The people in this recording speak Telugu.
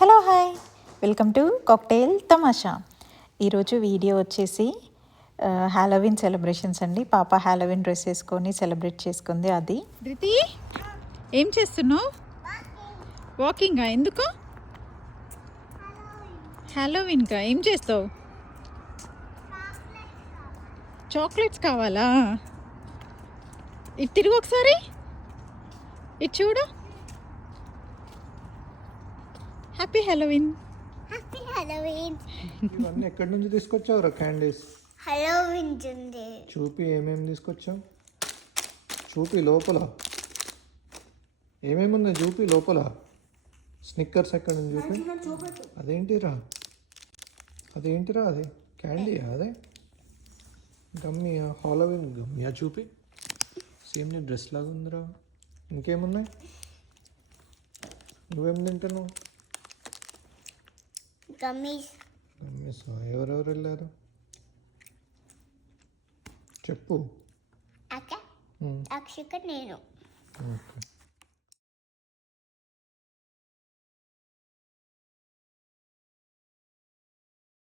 Hello hi, welcome to cocktail తమాషా. ఈరోజు వీడియో వచ్చేసి హ్యాలోవిన్ సెలబ్రేషన్స్ అండి. పాప హ్యాలోవిన్ డ్రెస్ వేసుకొని సెలబ్రేట్ చేసుకుంది. అది ధృతి, ఏం చేస్తున్నావు? వాకింగా? ఎందుకు? హ్యాలోవిన్కా ఏం చేస్తావు? చాక్లెట్స్ కావాలా? ఇటు తిరుగు ఒకసారి, ఇటు చూడు. Happy Halloween. Happy Halloween. ఇవన్నీ ఎక్కడి నుంచి తీసుకొచ్చావురా క్యాండీస్? హ్యాలోవిన్ ఉంది. చూపి ఏమేమి తీసుకొచ్చావు, చూపి లోపల ఏమేమి ఉన్నాయి, చూపి లోపల. స్నిక్కర్స్ ఎక్కడ నుంచి చూపి. అదేంటిరా అది క్యాండీయా? అదే గమ్మియా? హాలోవిన్ గమ్మియా? చూపి. సేమ్ నీ డ్రెస్ లాగా ఉందిరా. ఇంకేమున్నాయి? నువ్వేం తింటాను? గమ్మీస్. గమ్మీస్. ఎవరెవరు వెళ్ళారు చెప్పు. అక్షిక నేను. ఓకే.